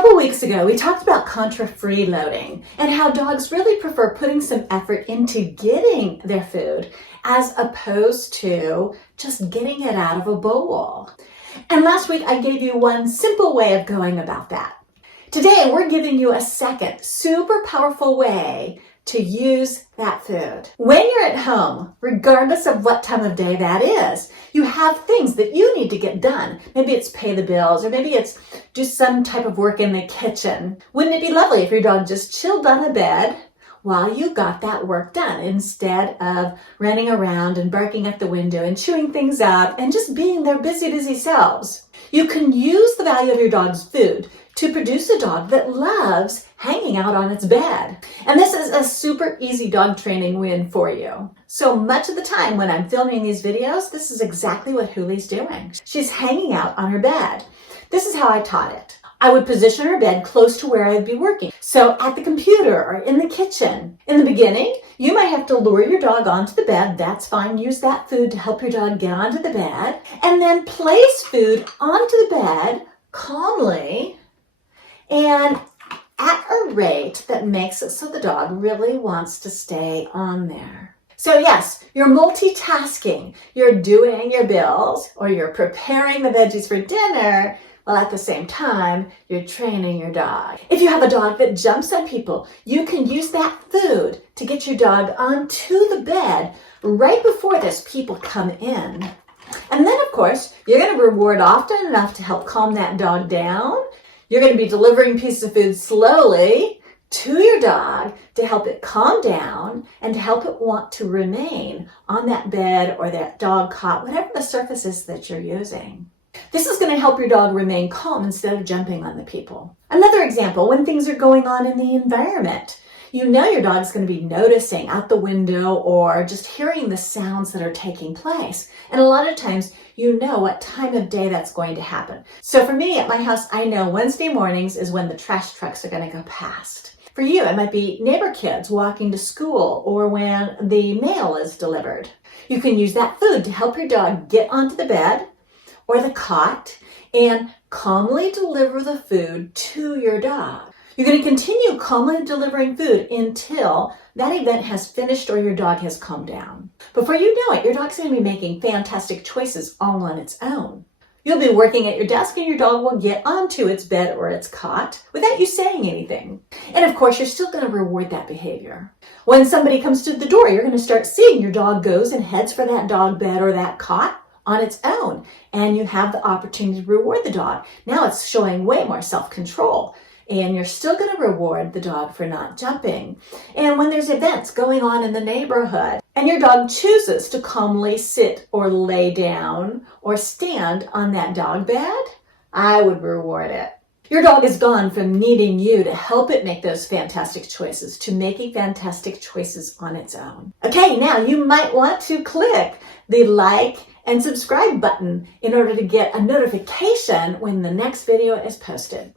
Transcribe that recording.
couple weeks ago, we talked about contra freeloading and how dogs really prefer putting some effort into getting their food as opposed to just getting it out of a bowl. And last week, I gave you one simple way of going about that. Today, we're giving you a second super powerful way to use that food. When you're at home, regardless of what time of day that is, you have things that you need to get done. Maybe it's pay the bills, or maybe it's do some type of work in the kitchen. Wouldn't it be lovely if your dog just chilled on a bed while you got that work done, instead of running around and barking at the window and chewing things up and just being their busy selves? You can use the value of your dog's food to produce a dog that loves hanging out on its bed. And this is a super easy dog training win for you. So much of the time when I'm filming these videos, this is exactly what Hoolie's doing. She's hanging out on her bed. This is how I taught it. I would position her bed close to where I'd be working. So at the computer or in the kitchen. In the beginning, you might have to lure your dog onto the bed. That's fine. Use that food to help your dog get onto the bed. And then place food onto the bed calmly and at a rate that makes it so the dog really wants to stay on there. So yes, you're multitasking. You're doing your bills or you're preparing the veggies for dinner, while at the same time, you're training your dog. If you have a dog that jumps on people, you can use that food to get your dog onto the bed right before those people come in. And then, of course, you're going to reward often enough to help calm that dog down. You're going to be delivering pieces of food slowly to your dog to help it calm down and to help it want to remain on that bed or that dog cot, whatever the surface is that you're using. This is going to help your dog remain calm instead of jumping on the people. Another example, when things are going on in the environment. You know your dog's going to be noticing out the window or just hearing the sounds that are taking place. And a lot of times you know what time of day that's going to happen. So for me at my house, I know Wednesday mornings is when the trash trucks are going to go past. For you, it might be neighbor kids walking to school or when the mail is delivered. You can use that food to help your dog get onto the bed or the cot and calmly deliver the food to your dog. You're going to continue calmly delivering food until that event has finished or your dog has calmed down. Before you know it, your dog's going to be making fantastic choices all on its own. You'll be working at your desk and your dog will get onto its bed or its cot without you saying anything. And of course, you're still going to reward that behavior. When somebody comes to the door, you're going to start seeing your dog goes and heads for that dog bed or that cot on its own. And you have the opportunity to reward the dog. Now it's showing way more self-control. And you're still going to reward the dog for not jumping. And when there's events going on in the neighborhood and your dog chooses to calmly sit or lay down or stand on that dog bed, I would reward it. Your dog has gone from needing you to help it make those fantastic choices to making fantastic choices on its own. Okay, now you might want to click the like and subscribe button in order to get a notification when the next video is posted.